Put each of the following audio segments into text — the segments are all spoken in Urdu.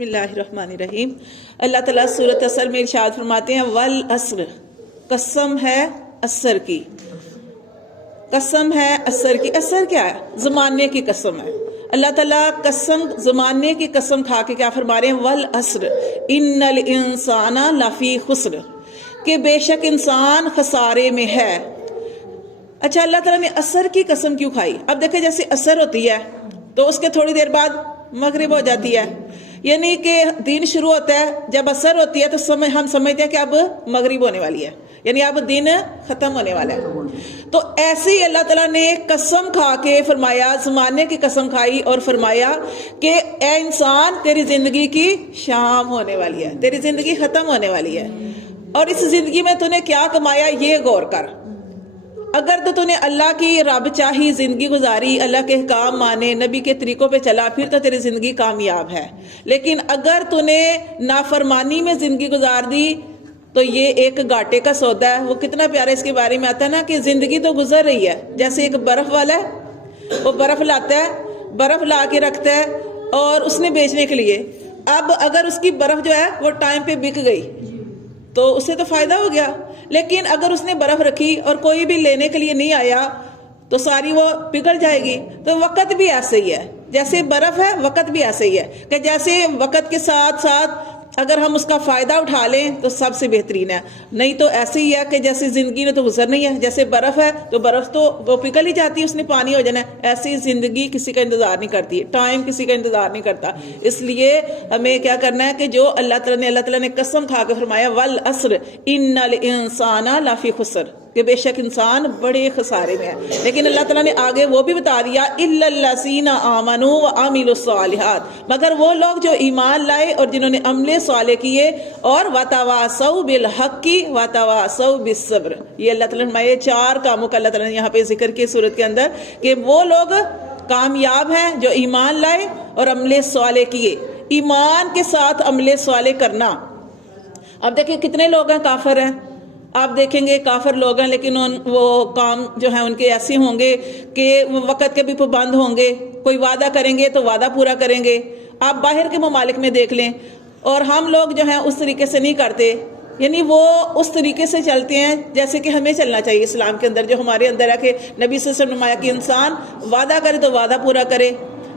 بسم اللہ الرحمن الرحیم۔ اللہ تعالیٰ سورۃ عصر میں ارشاد فرماتے ہیں والعصر، قسم ہے عصر کی، قسم ہے عصر کی۔ عصر کیا ہے؟ زمانے کی قسم ہے۔ اللہ تعالیٰ قسم، زمانے کی قسم کھا کے کیا فرما رہے ہیں؟ والعصر ان الانسان لفی خسر، کہ بے شک انسان خسارے میں ہے۔ اچھا، اللہ تعالیٰ نے عصر کی قسم کیوں کھائی؟ اب دیکھیں جیسے عصر ہوتی ہے تو اس کے تھوڑی دیر بعد مغرب ہو جاتی ہے، یعنی کہ دن شروع ہوتا ہے، جب عصر ہوتی ہے تو ہم سمجھتے ہیں کہ اب مغرب ہونے والی ہے، یعنی اب دن ختم ہونے والا ہے۔ تو ایسے ہی اللہ تعالیٰ نے قسم کھا کے فرمایا، زمانے کی قسم کھائی اور فرمایا کہ اے انسان تیری زندگی کی شام ہونے والی ہے، تیری زندگی ختم ہونے والی ہے، اور اس زندگی میں تو نے کیا کمایا یہ غور کر۔ اگر تو نے اللہ کی رب چاہی زندگی گزاری، اللہ کے احکام مانے، نبی کے طریقوں پہ چلا، پھر تو تیری زندگی کامیاب ہے۔ لیکن اگر تو نے نافرمانی میں زندگی گزار دی تو یہ ایک گھاٹے کا سودا ہے۔ وہ کتنا پیارا اس کے بارے میں آتا ہے نا کہ زندگی تو گزر رہی ہے، جیسے ایک برف والا ہے، وہ برف لاتا ہے، برف لا کے رکھتا ہے اور اس نے بیچنے کے لیے، اب اگر اس کی برف جو ہے وہ ٹائم پہ بک گئی تو اسے تو فائدہ ہو گیا، لیکن اگر اس نے برف رکھی اور کوئی بھی لینے کے لیے نہیں آیا تو ساری وہ پگھل جائے گی۔ تو وقت بھی ایسے ہی ہے، جیسے برف ہے وقت بھی ایسے ہی ہے کہ جیسے وقت کے ساتھ ساتھ اگر ہم اس کا فائدہ اٹھا لیں تو سب سے بہترین ہے، نہیں تو ایسے ہی ہے کہ جیسے زندگی نے تو گزرنی ہے، جیسے برف ہے تو برف تو وہ پگھل ہی جاتی ہے، اس نے پانی ہو جانا ہے، ایسی زندگی کسی کا انتظار نہیں کرتی، ٹائم کسی کا انتظار نہیں کرتا۔ اس لیے ہمیں کیا کرنا ہے کہ جو اللہ تعالیٰ نے قسم کھا کے فرمایا والعصر ان الانسان لفی خسر، کہ بے شک انسان بڑے خسارے میں ہے، لیکن اللہ تعالیٰ نے آگے وہ بھی بتا دیا الا الذین آمنوا وعملوا الصالحات، مگر وہ لوگ جو ایمان لائے اور جنہوں نے عمل صالح کیے، اور وتواصوا بالحق وتواصوا بالصبر۔ یہ اللہ تعالیٰ نے چار کاموں کا اللہ تعالیٰ نے یہاں پہ ذکر کیا سورت کے اندر کہ وہ لوگ کامیاب ہیں جو ایمان لائے اور عمل صالح کیے۔ ایمان کے ساتھ عمل صالح کرنا، اب دیکھیں کتنے لوگ ہیں کافر ہیں، آپ دیکھیں گے کافر لوگ ہیں لیکن وہ کام جو ہیں ان کے ایسے ہوں گے کہ وہ وقت کے بھی پابند ہوں گے، کوئی وعدہ کریں گے تو وعدہ پورا کریں گے۔ آپ باہر کے ممالک میں دیکھ لیں، اور ہم لوگ جو ہیں اس طریقے سے نہیں کرتے، یعنی وہ اس طریقے سے چلتے ہیں جیسے کہ ہمیں چلنا چاہیے اسلام کے اندر، جو ہمارے اندر ہے کہ نبی صلی اللہ علیہ وسلم نے فرمایا کہ انسان وعدہ کرے تو وعدہ پورا کرے،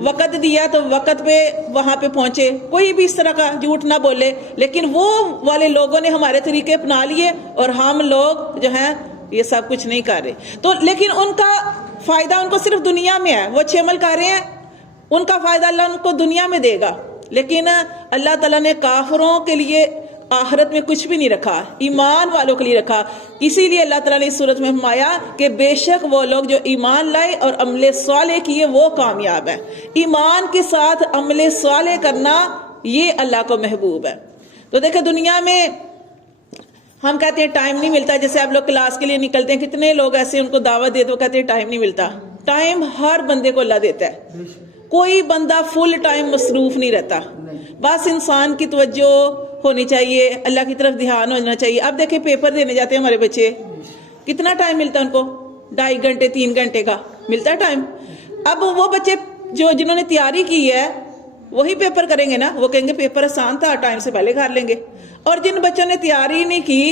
وقت دیا تو وقت پہ وہاں پہ پہنچے، کوئی بھی اس طرح کا جھوٹ نہ بولے۔ لیکن وہ والے لوگوں نے ہمارے طریقے اپنا لیے اور ہم لوگ جو ہیں یہ سب کچھ نہیں کر رہے، تو لیکن ان کا فائدہ ان کو صرف دنیا میں ہے، وہ اچھے عمل کر رہے ہیں، ان کا فائدہ اللہ ان کو دنیا میں دے گا، لیکن اللہ تعالیٰ نے کافروں کے لیے آخرت میں کچھ بھی نہیں رکھا، ایمان والوں کے لیے رکھا۔ اسی لیے اللہ تعالیٰ نے اس صورت میں فرمایا کہ بے شک وہ لوگ جو ایمان لائے اور عمل صالح کیے وہ کامیاب ہیں۔ ایمان کے ساتھ عمل صالح کرنا یہ اللہ کو محبوب ہے۔ تو دیکھیں دنیا میں ہم کہتے ہیں ٹائم نہیں ملتا، جیسے آپ لوگ کلاس کے لیے نکلتے ہیں، کتنے لوگ ایسے ان کو دعوت دیتے وہ کہتے ہیں ٹائم نہیں ملتا۔ ٹائم ہر بندے کو اللہ دیتا ہے، کوئی بندہ فل ٹائم مصروف نہیں رہتا، بس انسان کی توجہ ہونی چاہیے، اللہ کی طرف دھیان ہونا چاہیے۔ اب دیکھیں پیپر دینے جاتے ہیں ہمارے بچے، کتنا ٹائم ملتا ہے ان کو؟ 2.5 گھنٹے 3 گھنٹے کا ملتا ہے ٹائم۔ اب وہ بچے جنہوں نے تیاری کی ہے وہی پیپر کریں گے نا، وہ کہیں گے پیپر آسان تھا، ٹائم سے پہلے کر لیں گے، اور جن بچوں نے تیاری نہیں کی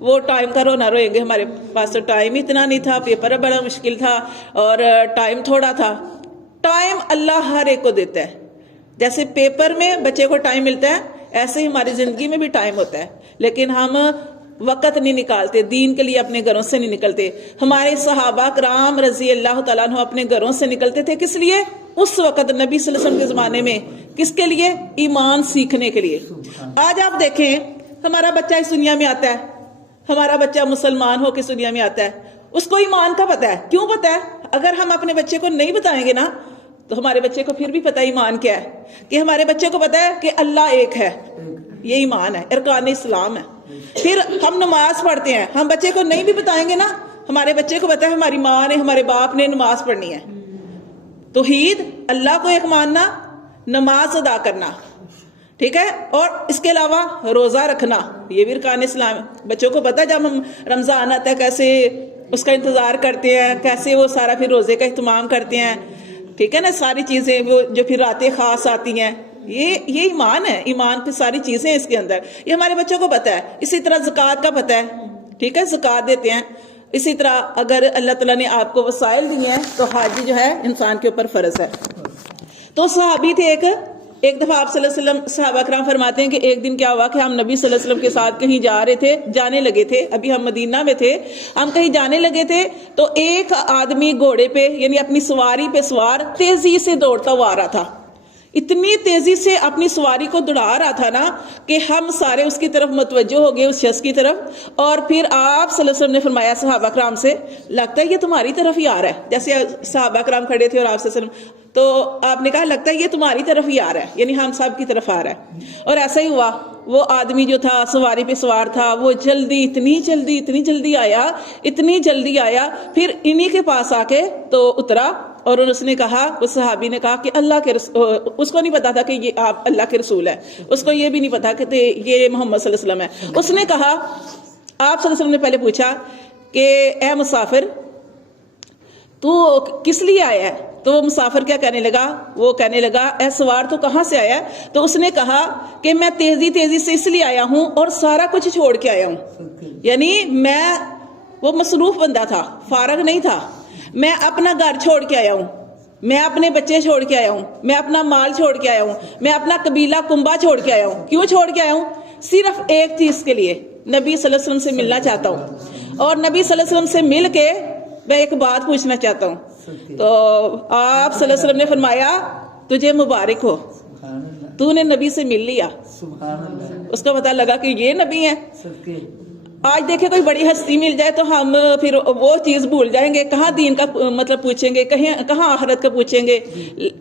وہ ٹائم کا رونا روئیں گے، ہمارے پاس تو ٹائم اتنا نہیں تھا، پیپر بڑا مشکل تھا اور ٹائم تھوڑا تھا۔ ٹائم اللہ ہر ایک کو دیتا ہے، جیسے پیپر میں بچے کو ٹائم ملتا ہے ایسے ہی ہماری زندگی میں بھی ٹائم ہوتا ہے، لیکن ہم وقت نہیں نکالتے، دین کے لیے اپنے گھروں سے نہیں نکلتے۔ ہمارے صحابہ کرام رضی اللہ تعالیٰ عنہ اپنے گھروں سے نکلتے تھے، کس لیے؟ اس وقت نبی صلی اللہ علیہ وسلم کے زمانے میں، کس کے لیے؟ ایمان سیکھنے کے لیے۔ آج آپ دیکھیں ہمارا بچہ اس دنیا میں آتا ہے، ہمارا بچہ مسلمان ہو کے اس دنیا میں آتا ہے، اس کو ایمان کا پتہ ہے۔ کیوں پتہ ہے؟ اگر ہم اپنے بچے کو نہیں بتائیں گے نا تو ہمارے بچے کو پھر بھی پتہ ایمان کیا ہے، کہ ہمارے بچے کو پتہ ہے کہ اللہ ایک ہے، یہ ایمان ہے، ارکان اسلام ہے۔ پھر ہم نماز پڑھتے ہیں، ہم بچے کو نہیں بھی بتائیں گے نا، ہمارے بچے کو پتہ ہے ہماری ماں نے ہمارے باپ نے نماز پڑھنی ہے۔ توحید، اللہ کو ایک ماننا، نماز ادا کرنا، ٹھیک ہے، اور اس کے علاوہ روزہ رکھنا، یہ بھی ارکان اسلام ہے۔ بچوں کو پتہ ہے جب ہم رمضان آتا ہے کیسے اس کا انتظار کرتے ہیں، کیسے وہ سارا پھر روزے کا اہتمام کرتے ہیں، ٹھیک ہے نا، ساری چیزیں وہ جو پھر راتیں خاص آتی ہیں یہ ایمان ہے، ایمان کی ساری چیزیں اس کے اندر، یہ ہمارے بچوں کو پتہ ہے. اسی طرح زکوٰۃ کا پتہ ہے، ٹھیک ہے، زکوٰۃ دیتے ہیں. اسی طرح اگر اللہ تعالیٰ نے آپ کو وسائل دیے ہیں تو حج جو ہے انسان کے اوپر فرض ہے. تو صحابی تھے ایک دفعہ آپ صلی اللہ علیہ وسلم، صحابہ کرام فرماتے ہیں کہ ایک دن کیا ہوا کہ ہم نبی صلی اللہ علیہ وسلم کے ساتھ کہیں جانے لگے تھے، ابھی ہم مدینہ میں تھے، ہم کہیں جانے لگے تھے تو ایک آدمی گھوڑے پہ یعنی اپنی سواری پہ سوار تیزی سے دوڑتا ہوا آ رہا تھا. اتنی تیزی سے اپنی سواری کو دوڑا رہا تھا نا کہ ہم سارے اس کی طرف متوجہ ہو گئے، اس شخص کی طرف. اور پھر آپ صلی اللہ علیہ وسلم نے فرمایا صحابہ کرام سے، لگتا ہے یہ تمہاری طرف ہی آ رہا ہے. جیسے صحابہ کرام کھڑے تھے اور آپ صلی اللہ علیہ وسلم، تو آپ نے کہا لگتا ہے یہ تمہاری طرف ہی آ رہا ہے، یعنی ہم سب کی طرف آ رہا ہے. اور ایسا ہی ہوا، وہ آدمی جو تھا سواری پہ سوار تھا، وہ اتنی جلدی آیا، پھر انہی کے پاس آ کے تو اترا. اور اس نے کہا، اس صحابی نے کہا کہ اللہ کے رسول، اس کو نہیں پتا تھا کہ یہ آپ اللہ کے رسول ہے، اس کو یہ بھی نہیں پتا کہ یہ محمد صلی اللہ علیہ وسلم ہے. اس نے کہا، آپ صلی اللہ علیہ وسلم نے پہلے پوچھا کہ اے مسافر تو کس لیے آیا ہے؟ تو وہ مسافر کیا کہنے لگا؟ وہ کہنے لگا اے سوار تو کہاں سے آیا؟ تو اس نے کہا کہ میں تیزی سے اس لیے آیا ہوں اور سارا کچھ چھوڑ کے آیا ہوں. یعنی وہ مصروف بندہ تھا، فارغ نہیں تھا. میں اپنا گھر چھوڑ کے آیا ہوں، میں اپنے بچے چھوڑ کے آیا ہوں، میں اپنا مال چھوڑ کے آیا ہوں، میں اپنا قبیلہ کنبہ چھوڑ کے آیا ہوں. کیوں چھوڑ کے آیا ہوں؟ صرف ایک چیز کے لیے، نبی صلی اللہ علیہ وسلم سے ملنا چاہتا ہوں. اور نبی صلی اللہ علیہ وسلم سے مل کے میں ایک بات پوچھنا چاہتا ہوں. تو آپ صلی اللہ علیہ وسلم نے فرمایا تجھے مبارک ہو، تو نے نبی سے مل لیا. اس کو پتہ لگا کہ یہ نبی ہیں. آج دیکھیں کوئی بڑی ہستی مل جائے تو ہم پھر وہ چیز بھول جائیں گے، کہاں دین کا مطلب پوچھیں گے، کہاں آخرت کا پوچھیں گے،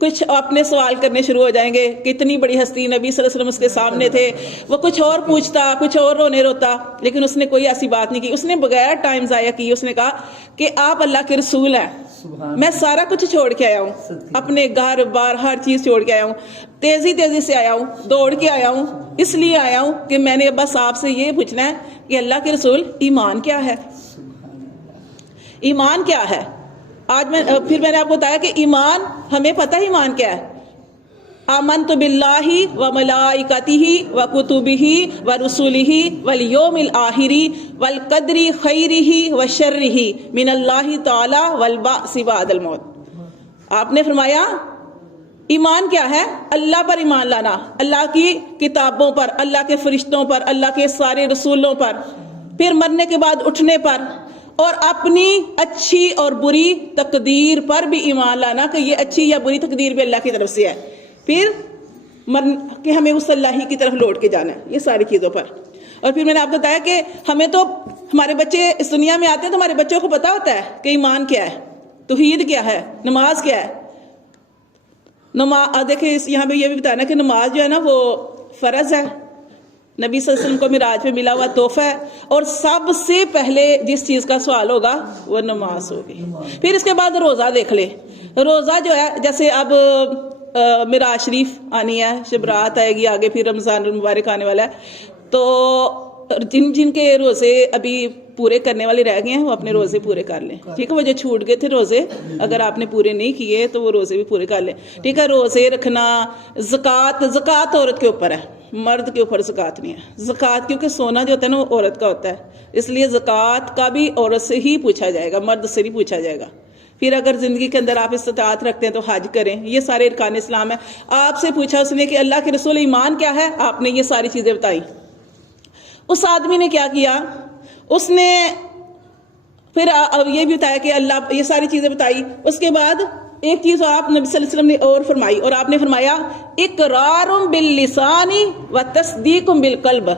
کچھ اپنے سوال کرنے شروع ہو جائیں گے. کتنی بڑی ہستی، نبی صلی اللہ علیہ وسلم اس کے سامنے تھے، وہ کچھ اور پوچھتا، کچھ اور روتا، لیکن اس نے کوئی ایسی بات نہیں کی. اس نے بغیر ٹائم ضائع کی اس نے کہا کہ آپ اللہ کے رسول ہیں، میں سارا کچھ چھوڑ کے آیا ہوں، اپنے گھر بار ہر چیز چھوڑ کے آیا ہوں، تیزی سے آیا ہوں، دوڑ کے آیا ہوں، اس لیے آیا ہوں کہ میں نے بس آپ سے یہ پوچھنا ہے کہ اللہ کے رسول ایمان کیا ہے؟ ایمان کیا ہے؟ پھر میں نے آپ کو بتایا کہ ایمان، ہمیں پتہ ہے ایمان کیا ہے. آمنت باللہ و ملائکتہ و کتبہ و رسلہ والیوم الآخر والقدر خیرہ و شرہ من اللہ تعالی والبعث بعد الموت. آپ نے فرمایا ایمان کیا ہے؟ اللہ پر ایمان لانا، اللہ کی کتابوں پر، اللہ کے فرشتوں پر، اللہ کے سارے رسولوں پر، پھر مرنے کے بعد اٹھنے پر، اور اپنی اچھی اور بری تقدیر پر بھی ایمان لانا کہ یہ اچھی یا بری تقدیر بھی اللہ کی طرف سے ہے، پھر کہ ہمیں اس اللہ ہی کی طرف لوٹ کے جانا ہے، یہ ساری چیزوں پر. اور پھر میں نے آپ کو بتایا کہ ہمیں تو ہمارے بچے اس دنیا میں آتے ہیں تو ہمارے بچوں کو پتا ہوتا ہے کہ ایمان کیا ہے، توحید کیا ہے، نماز کیا ہے. دیکھیں یہاں پہ یہ بھی بتانا کہ نماز جو ہے نا وہ فرض ہے، نبی صلی اللہ علیہ وسلم کو معراج میں ملا ہوا تحفہ ہے، اور سب سے پہلے جس چیز کا سوال ہوگا وہ نماز ہوگی. پھر اس کے بعد روزہ دیکھ لے. روزہ جو ہے جیسے اب معراج شریف آنی ہے، شب رات آئے گی آگے، پھر رمضان المبارک آنے والا ہے، تو جن کے روزے ابھی پورے کرنے والے رہ گئے ہیں وہ اپنے روزے پورے کر لیں. ٹھیک ہے، وہ جو چھوٹ گئے تھے روزے اگر آپ نے پورے نہیں کیے تو وہ روزے بھی پورے کر لیں. ٹھیک ہے، روزے رکھنا. زکوٰۃ عورت کے اوپر ہے، مرد کے اوپر زکوٰۃ نہیں ہے. زکوٰۃ کیونکہ سونا جو ہوتا ہے نا وہ عورت کا ہوتا ہے، اس لیے زکوٰۃ کا بھی عورت سے ہی پوچھا جائے گا، مرد سے نہیں پوچھا جائے گا. پھر اگر زندگی کے اندر آپ استطاعت رکھتے ہیں تو حج کریں، یہ سارے ارکان اسلام ہے. آپ سے پوچھا اس نے کہ اللہ کے رسول ایمان کیا ہے، آپ نے یہ ساری چیزیں بتائی. اس آدمی نے کیا کیا، اس نے پھر یہ بھی بتایا کہ اللہ، یہ ساری چیزیں بتائی. اس کے بعد ایک چیز آپ نبی صلی اللہ علیہ وسلم نے اور فرمائی، اور آپ نے فرمایا اقرار باللسان و تصدیق بالقلب.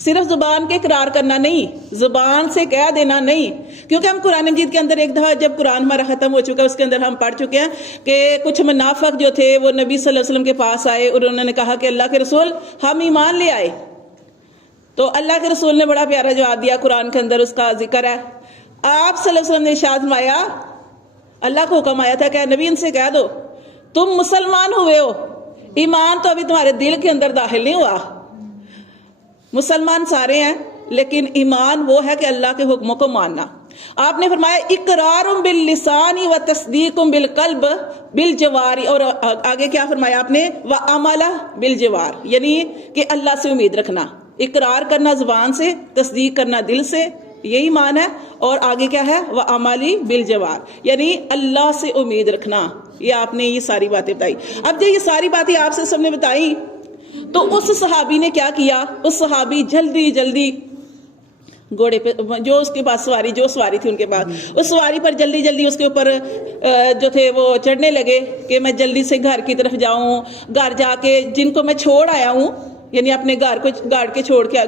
صرف زبان کے اقرار کرنا نہیں، زبان سے کہہ دینا نہیں. کیونکہ ہم قرآن مجید کے اندر ایک دفعہ جب قرآن ہمارا ختم ہو چکا ہے اس کے اندر ہم پڑھ چکے ہیں کہ کچھ منافق جو تھے وہ نبی صلی اللہ علیہ وسلم کے پاس آئے اور انہوں نے کہا کہ اللہ کے رسول ہم ایمان لے آئے. تو اللہ کے رسول نے بڑا پیارا جواب دیا، قرآن کے اندر اس کا ذکر ہے. آپ صلی اللہ علیہ وسلم نے ارشاد فرمایا، اللہ کو حکم آیا تھا کہ نبی ان سے کہہ دو تم مسلمان ہوئے ہو، ایمان تو ابھی تمہارے دل کے اندر داخل نہیں ہوا. مسلمان سارے ہیں لیکن ایمان وہ ہے کہ اللہ کے حکموں کو ماننا. آپ نے فرمایا اقرار باللسان و تصدیق بالقلب بالجواری، اور آگے کیا فرمایا آپ نے، وعمل بالجوار، یعنی کہ اللہ سے امید رکھنا، اقرار کرنا زبان سے، تصدیق کرنا دل سے، یہی معنی ہے، اور آگے کیا ہے، وعملی بالجوار، یعنی اللہ سے امید رکھنا۔ یہ آپ نے یہ ساری باتیں بتائی۔ اب جب یہ ساری باتیں آپ سے سب نے بتائی تو اس صحابی نے کیا کیا، اس صحابی جلدی جلدی گھوڑے پہ، جو اس کے پاس سواری، جو سواری تھی ان کے پاس، اس سواری پر جلدی جلدی اس کے اوپر جو تھے وہ چڑھنے لگے کہ میں جلدی سے گھر کی طرف جاؤں، گھر جا کے جن کو میں چھوڑ آیا ہوں، یعنی اپنے گھر کو چھوڑ کے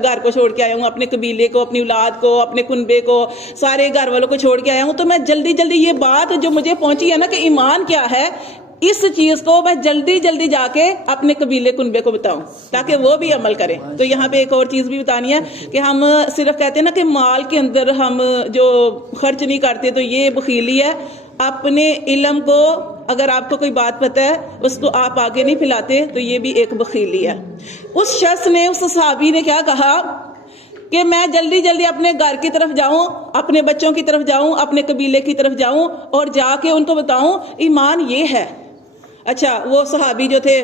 آیا ہوں، اپنے قبیلے کو، اپنی اولاد کو، اپنے کنبے کو، سارے گھر والوں کو چھوڑ کے آیا ہوں، تو میں جلدی جلدی یہ بات جو مجھے پہنچی ہے نا کہ ایمان کیا ہے، اس چیز کو میں جلدی جلدی جا کے اپنے قبیلے کنبے کو بتاؤں تاکہ وہ بھی عمل کریں۔ تو یہاں پہ ایک اور چیز بھی بتانی ہے کہ ہم صرف کہتے ہیں نا کہ مال کے اندر ہم جو خرچ نہیں کرتے تو یہ بخیلی ہے۔ اپنے علم کو، اگر آپ کو کوئی بات پتہ ہے اس کو آپ آگے نہیں پھیلاتے تو یہ بھی ایک بخیلی ہے۔ اس شخص نے، اس صحابی نے کیا کہا کہ میں جلدی جلدی اپنے گھر کی طرف جاؤں، اپنے بچوں کی طرف جاؤں، اپنے قبیلے کی طرف جاؤں اور جا کے ان کو بتاؤں ایمان یہ ہے۔ اچھا، وہ صحابی جو تھے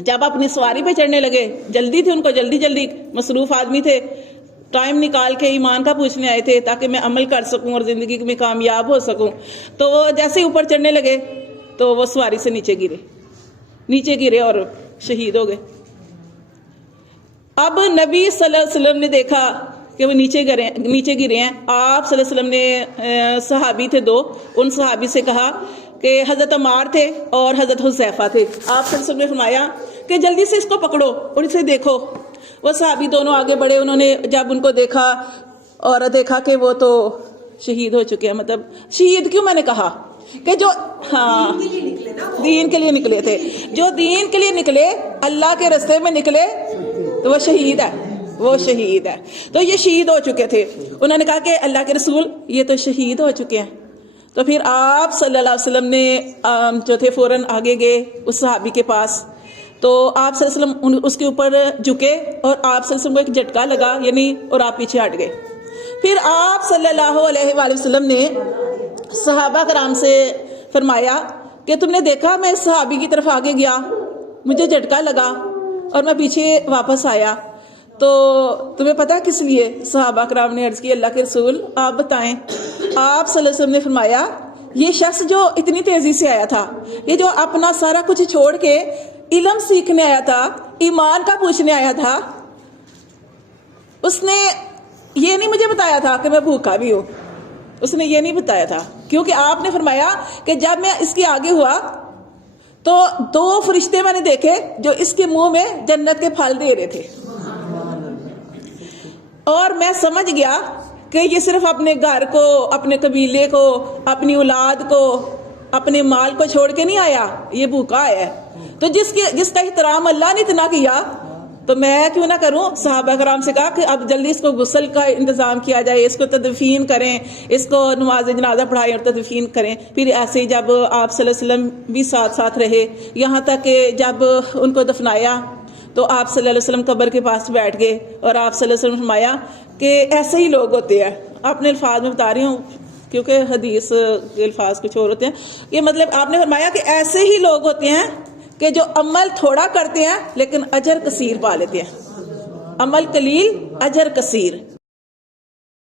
جب اپنی سواری پہ چڑھنے لگے، جلدی تھی ان کو، جلدی جلدی، مصروف آدمی تھے، ٹائم نکال کے ایمان کا پوچھنے آئے تھے تاکہ میں عمل کر سکوں اور زندگی میں کامیاب ہو سکوں۔ تو وہ جیسے اوپر چڑھنے لگے تو وہ سواری سے نیچے گرے اور شہید ہو گئے۔ اب نبی صلی اللہ علیہ وسلم نے دیکھا کہ وہ نیچے گرے ہیں۔ آپ صلی اللہ علیہ وسلم نے، صحابی تھے دو، ان صحابی سے کہا کہ حضرت عمار تھے اور حضرت حذیفہ تھے، آپ صلی اللہ علیہ وسلم نے فرمایا کہ جلدی سے اس کو پکڑو اور اسے دیکھو۔ وہ صحابی دونوں آگے بڑھے، انہوں نے جب ان کو دیکھا اور دیکھا کہ وہ تو شہید ہو چکے ہیں، مطلب شہید کیوں، میں نے کہا کہ جو دین کے لیے نکلے تھے، جو دین کے لیے نکلے، اللہ کے راستے میں نکلے تو وہ شہید ہے، وہ شہید ہے۔ تو یہ شہید ہو چکے تھے، انہوں نے کہا کہ اللہ کے رسول یہ تو شہید ہو چکے ہیں۔ تو پھر آپ صلی اللہ علیہ وسلم نے جو تھے فوراً آگے گئے اس صحابی کے پاس، تو آپ صلی اللہ علیہ وسلم اس کے اوپر جھکے اور آپ صلی اللہ علیہ وسلم کو ایک جھٹکا لگا، یعنی اور آپ پیچھے ہٹ گئے۔ پھر آپ صلی اللہ علیہ وآلہ وسلم نے صحابہ کرام سے فرمایا کہ تم نے دیکھا میں اس صحابی کی طرف آگے گیا، مجھے جھٹکا لگا اور میں پیچھے واپس آیا، تو تمہیں پتا کس لیے؟ صحابہ کرام نے عرض کی اللہ کے رسول آپ بتائیں۔ آپ صلی اللہ علیہ وسلم نے فرمایا یہ شخص جو اتنی تیزی سے آیا تھا، یہ جو اپنا سارا کچھ چھوڑ کے علم سیکھنے آیا تھا، ایمان کا پوچھنے آیا تھا، اس نے یہ نہیں مجھے بتایا تھا کہ میں بھوکا بھی ہوں، اس نے یہ نہیں بتایا تھا، کیونکہ آپ نے فرمایا کہ جب میں اس کے آگے ہوا تو دو فرشتے میں نے دیکھے جو اس کے منہ میں جنت کے پھل دے رہے تھے، اور میں سمجھ گیا کہ یہ صرف اپنے گھر کو، اپنے قبیلے کو، اپنی اولاد کو، اپنے مال کو چھوڑ کے نہیں آیا، یہ بھوکا آیا ہے۔ تو جس کا احترام اللہ نے اتنا کیا تو میں کیوں نہ کروں۔ صحابہ کرام سے کہا کہ اب جلدی اس کو غسل کا انتظام کیا جائے، اس کو تدفین کریں، اس کو نماز جنازہ پڑھائیں اور تدفین کریں۔ پھر ایسے ہی جب آپ صلی اللہ علیہ وسلم بھی ساتھ رہے، یہاں تک کہ جب ان کو دفنایا تو آپ صلی اللہ علیہ وسلم قبر کے پاس بیٹھ گئے اور آپ صلی اللہ علیہ وسلم فرمایا کہ ایسے ہی لوگ ہوتے ہیں، اپنے الفاظ میں بتا رہی ہوں کیونکہ حدیث کے الفاظ کچھ اور ہوتے ہیں، یہ مطلب آپ نے فرمایا کہ ایسے ہی لوگ ہوتے ہیں کہ جو عمل تھوڑا کرتے ہیں لیکن اجر کثیر پا لیتے ہیں، عمل قلیل اجر کثیر۔